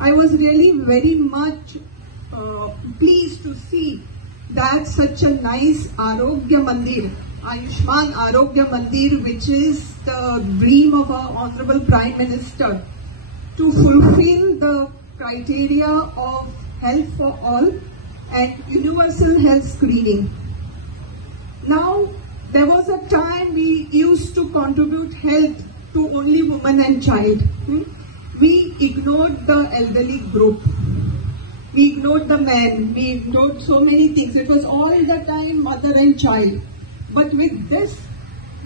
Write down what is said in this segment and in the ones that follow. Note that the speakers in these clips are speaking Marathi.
I was really very much pleased to see that such a nice Arogya Mandir, Ayushman Arogya Mandir, which is the dream of our Honorable Prime Minister, to fulfill the criteria of health for all and universal health screening. Now, there was a time we used to contribute health to only women and child. We ignored the elderly group. We ignored the men. We ignored so many things. It was all the time mother and child. But with this,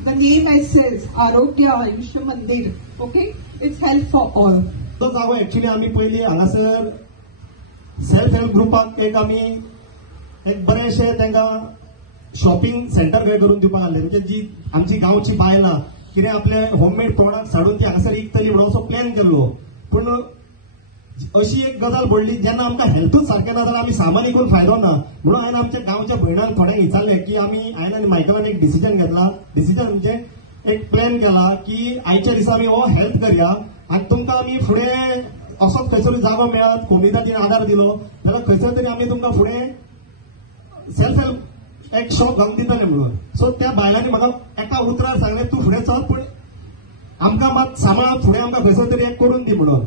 the name as says, Arogya Ayush Mandir, okay? It's health for all. So actually, आम्ही पहिले हांगासर सेल्फ हेल्प ग्रुपाक एक बरेशे त्यांना शॉपिंग सेंटर काय करून दिवपाक लागले. म्हणजे जी आमची गावची बायलां कितें आपले होममेड प्रोडक्ट हाडून ती हांगासर विकतली म्हणून असो प्लॅन केल्लो. पूण अशी एक गजाल पडली जेन्ना आमकां हेल्थूच सारकें ना जाल्यार आमी सामान विकून फायदो ना म्हणून हांवें आमच्या गांवच्या भयणांक थोड्यांक विचारलें की हांवें आनी मायकलान एक डिसिजन घेतला. डिसिजन म्हणजे एक प्लॅन केला की आयच्या दिसा आमी हो हेल्थ करया आनी तुमकां आमी फुडें असोच खंयसर जागो मेळत कोविडातीन आदार दिलो जाल्यार खंयसर तरी आमी तुमकां फुडें सेल्फ हेल्प एक शॉप घालून दितले म्हणून. सो त्या बायलांनी म्हाका एका उतरार सांगलें तूं फुडें चल पूण आमकां मात सांबाळ फुडें आमकां खंयसर तरी एक करून दी म्हणून.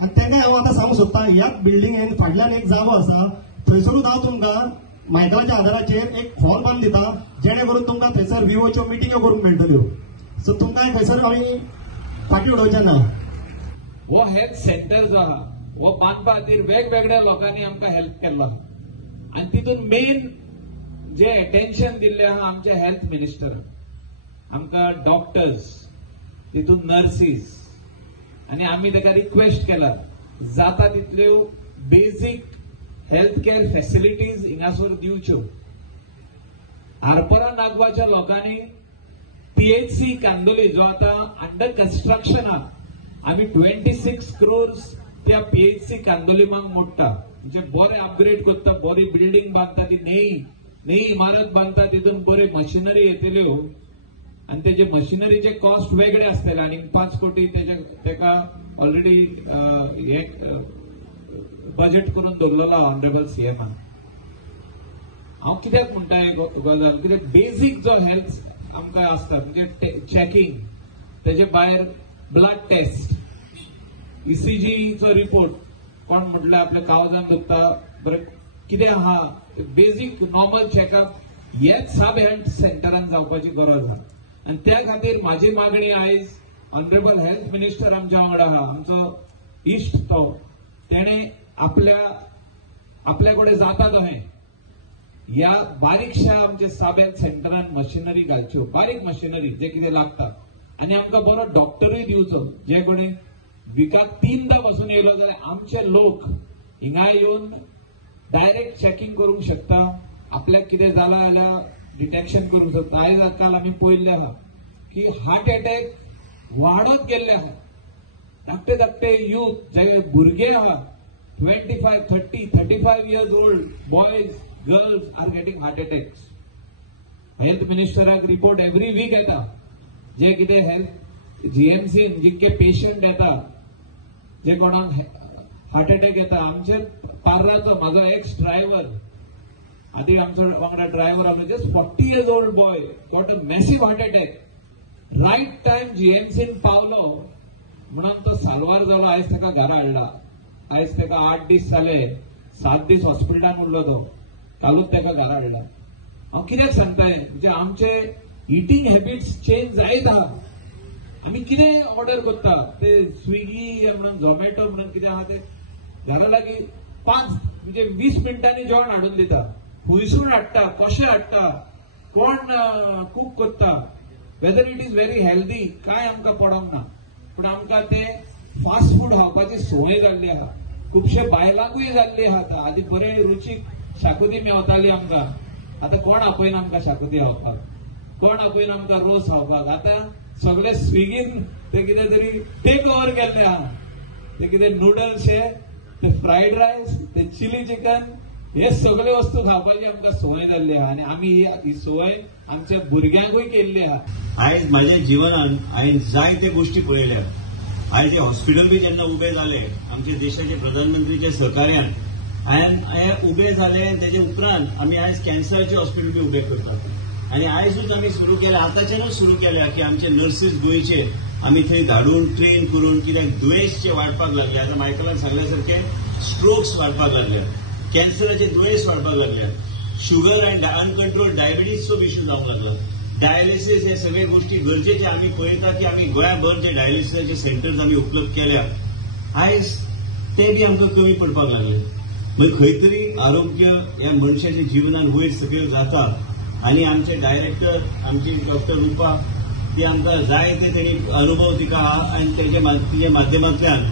आनी तेंकाय हांव आतां सांगूंक सोदतां ह्याच बिल्डिंगेन फाटल्यान एक जागो आसा थंयसरूच हांव तुमकां मायकलाच्या आदाराचेर एक हॉल बांदून दिता जेणे करून तुमकां थंयसर विवोच्यो मिटिंग्यो करूंक मेळटल्यो. सो तुमकां खंयसर आमी फाटीं उडोवचें ना. हो हेल्थ सेंटर जो आहा हो बांदपा खातीर वेगवेगळ्या लोकांनी आमकां हेल्प केल्लो आनी तितून मेन जे अटेन्शन दिल्ले आहा आमचे हेल्थ मिनिस्टर आमकां डॉक्टर्स तितून नर्सीस आनी आमी ताका रिक्वेस्ट केला जाता तितल्यो बेसिक हेल्थ केअर फॅसिलिटीज हिंगासर दिवच्यो. आरपोरा नागवाच्या लोकांनी पीएचसी कांदोली जो आता अंडर कन्स्ट्रक्शन आहा आमी 26 crores त्या पीएचसी कांदोली मांग मोडटा म्हणजे बरे अपग्रेड करता बरी बिल्डिंग बांदता ती नई इमारत बांदता तितून बरे मशिनरी येतल्यो आणि तेजे मशिनरीचे कॉस्ट वेगळे आसतले आणि 5 कोटी तेका ऑलरेडी हे बजेट करून दवरलेलो ऑनरेबल सीएमान. हांव कित्याक म्हणटा हे गजाल कित्याक बेसिक जो हेल्थ आमकां आसता म्हणजे चॅकिंग तेजे भायर ब्लड टेस्ट ईसीजीचो रिपोर्ट कोण म्हटल्यार आपल्या काळजान दुखता बरें कितें आहा बेसिक नॉर्मल चेकअप हेच सब हेल्थ सेंटरान जावपाची गरज आहा. आणि त्या खातीर माझी मागणी आयज ऑनरेबल हेल्थ मिनिस्टर आमच्या वांगडा आहा आमचो इश्ट तो तेणे आपल्या कडेन जाता तहें ह्या बारीकशा आमच्या सब हेल्थ सेंटरान मशिनरी घालच्यो बारीक मशिनरी जे कितें लागता आनी आमकां बरो डॉक्टरूय दिवचो जे कडेन विकाक 3दा बसून येयलो जाल्यार आमचे लोक हिंगा येवन डायरेक्ट चेकिंग करूंक शकता आपल्याक कितें जालां जाल्यार डिटेक्शन करूंक शकता. आयज काल आमी पळयल्लें आहा की हार्ट अटॅक वाडत गेल्ले आहा. धाकटे यूथ जे भुरगे आहा 25, 30, 35 years old boys, girls are getting heart attacks. Health मिनिस्टराक रिपोर्ट एवरी वीक येता जे कितें हेल्थ जीएमसीन जितके पेशंट येता जे कोणाक हार्ट अटॅक येता आमचे पार्राचो म्हाजो एक्स ड्रायव्हर आधी आमचो वांगडा ड्रायव्हर आसलो just 40 years old boy got a massive heart attack right time जीएमसीन पावलो म्हणून तो साल्वार जालो. आयज ताका घरा हाडला. आयज ताका 8 दीस जाले 7 दीस हॉस्पिटलान उरलो तो कालूच ताका घरा हाडला. हांव कित्याक सांगताय म्हणजे आमचे इटिंग हॅबिट्स चेंज जायत आहा. आमी कितें ऑर्डर करता ते स्विगी म्हणून झोमॅटो म्हणून कितें आहा ते घरा लागीं 5 म्हणजे 20 मिनटांनी जेवण हाडून दिता. खुंयसून हाडटा कशें हाडटा कोण कूक करता whether it is very healthy काय आमकां पडोंक ना. पूण आमकां ते फास्ट फूड खावपाची संवय जाल्ली आहा. खुबशे बायलांकूय जाल्ली आहा. आदी बरे रुचीक शाकोती मेवताली आमकां. आतां कोण आपयना आमकां शाकोती खावपाक कोण आपयना आमकां रोस खावपाक. आतां सगळे स्विगीन ते कितें तरी टेक ओव्हर केल्ले आहा. ते कितें नूडल्स ते फ्रायड रायस ते चिली चिकन हे सगळे वस्तू खावपाची आमकां संवय जाल्ली आहा आनी आमी ही संवय आमच्या भुरग्यांकूय केल्ली आहा. आयज म्हाज्या जिवनान हांवें जायते गोश्टी पळयल्यात. आयज हे हॉस्पिटल बी जेन्ना उबे जाले आमचे देशाचे प्रधानमंत्रीचे सहकार्यान हे उबे जाले तेजे उपरांत आमी आयज कॅन्सराचे हॉस्पिटल बी उबे करतात आनी आयजूच आमी सुरू केले आतांच्यानूच सुरू केल्या की आमचे नर्सीस गोंयचे आमी थंय धाडून ट्रेन करून कित्याक दुयेंसचे वाडपाक लागले आतां मायकलान सांगल्या सारखे स्ट्रोक्स वाडपाक लागले कॅन्सराचे दुयेंस वाडपाक लागले शुगर अँड अनकंट्रोल डायबिटीजचो इश्यू जावंक लागला डायलिसीस हे सगळे गोष्टी गरजेचे आमी पळयता की आमी गोंयाभर जे डायलिसिसाचे सेंटर्स आमी उपलब्ध केल्या आयज ते बी आमकां कमी पडपाक लागले म्हणजे खंय तरी आरोग्य ह्या मनशाच्या जिवनान वयर सकयल जाता आनी आमचे डायरेक्टर आमची डॉक्टर रुपा ती आमकां जाय ते तेणी अनुभव तिका आहा आनी तेजे माध्यमांतल्यान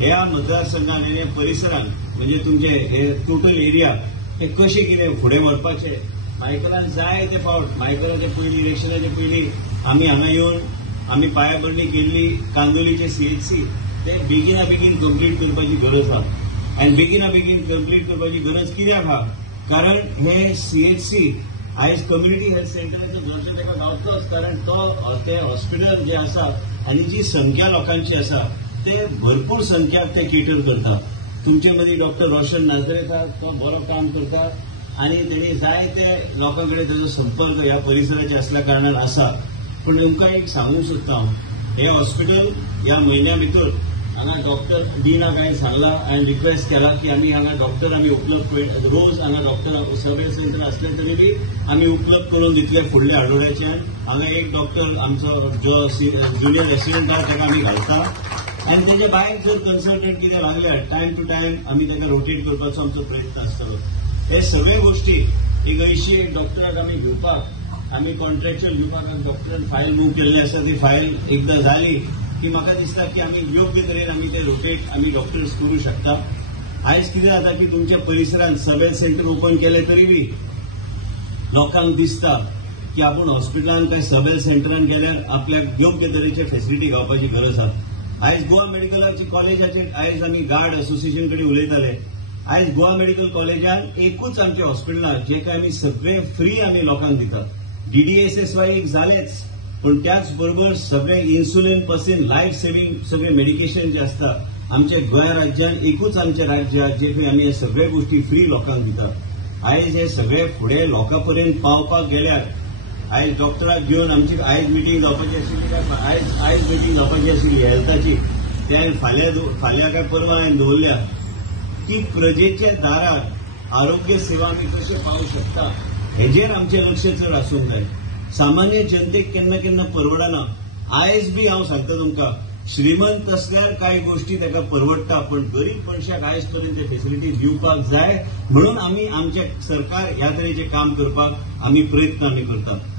ह्या मतदारसंघान ह्या परिसरान म्हणजे तुमचे हे टोटल एरिया हे कशें कितें फुडें व्हरपाचें मायकलान जाय ते फावट मायकलाचे पयलीं इलेक्शनाचे पयलीं आमी हांगा येवन आमी पांयाभरणी केल्ली कांदोलीचे सीएचसी ते बेगिना बेगीन कंप्लीट करपाची गरज आहा आनी बेगिना बेगीन कंप्लीट करपाची गरज कित्याक आहा कारण हे सीएचसी आयज कम्युनिटी हेल्थ सेंटराचो दर्जो ताका गावतलोच कारण ते हॉस्पिटल जे आसा आनी जी संख्या लोकांची आसा ते भरपूर संख्याक ते केटर करता तुमचे मदीं डॉक्टर रोशन नाझरेथ आहा तो बरो काम करता आनी तेणी जाय ते लोकां कडेन ताजो संपर्क ह्या परिसराचे आसल्या कारणान आसा पूण तुमकां एक सांगूंक सोदता हांव हे हॉस्पिटल ह्या म्हयन्या भितर हांगा डॉक्टर दिनाक हांवें सांगला हांवें रिक्वेस्ट केला की आमी हांगा डॉक्टर आमी उपलब्ध रोज हांगा डॉक्टर सब हेल्थ सेंटर आसले तरी बी आमी उपलब्ध करून दितले फुडल्या आठवड्याच्यान हांगा एक डॉक्टर आमचो जो ज्युनियर रेसिडेंट आहा ताका आमी घालता आनी तेजे भायर जर कन्सल्टंट कितें लागल्यार टायम टू टायम आमी ताका रोटेट करपाचो आमचो प्रयत्न आसतलो हे सगळे गोष्टी एक 80 डॉक्टराक आमी घेवपाक आमी कॉन्ट्रॅक्च्युअल घेवपाक डॉक्टरान फायल मूव केल्ली आसा ती फायल एकदां जाली की म्हाका दिसता की आमी योग्य तरेन आमी ते रोटेट आमी डॉक्टर्स करूं शकता आयज कितें जाता की तुमच्या परिसरांत सब हेल्थ सेंटर ओपन केले तरी बी लोकांक दिसता की आपूण हॉस्पिटलान काय सब हेल्थ सेंटरान गेल्यार आपल्याक योग्य तरेचे फेसिलिटी गावपाची गरज आसा आयज गोवा मेडिकलाची कॉलेजाचेर आयज आमी गार्ड असोसिएशन कडेन उलयताले आयज गोवा मेडिकल कॉलेजान एकूच आमचे हॉस्पिटल जे काय आमी सगळे फ्री आमी लोकांक दितात DDSSY एक जालेच पण त्याच बरोबर सगळे इन्सुलिन पासून लायफ सेव्हिंग सगळे मेडिकेशन जे असता आमच्या गोंया राज्यान एकूच आमचे राज्य जे खंय आमी हे सगळे गोष्टी फ्री लोकांक दितात आयज हे सगळे फुडें लोकां पर्यंत पावपाक गेल्यार आयज डॉक्टराक घेवन आमची आयज मिटींग जावपाची आशिल्ली काय आयज मिटींग जावपाची आशिल्ली हेल्थाची ते हांवें फाल्यां काय परवा हांवें दवरल्या की प्रजेच्या दारार आरोग्य सेवा आमी कशें पावूंक शकता हेजेर आमचें लक्ष चड आसूंक जाय सामान्य जनतेक केन्ना केन्ना परवडना आयज बी हांव सांगता तुमकां श्रीमंत असल्यार कांय गोष्टी ताका परवडटा पण गरीब मनशाक आयज पर्यंत ते फेसिलिटी दिवपाक जाय म्हणून आमी आमचे सरकार ह्या तरेचें काम करपाक आमी प्रयत्न करतात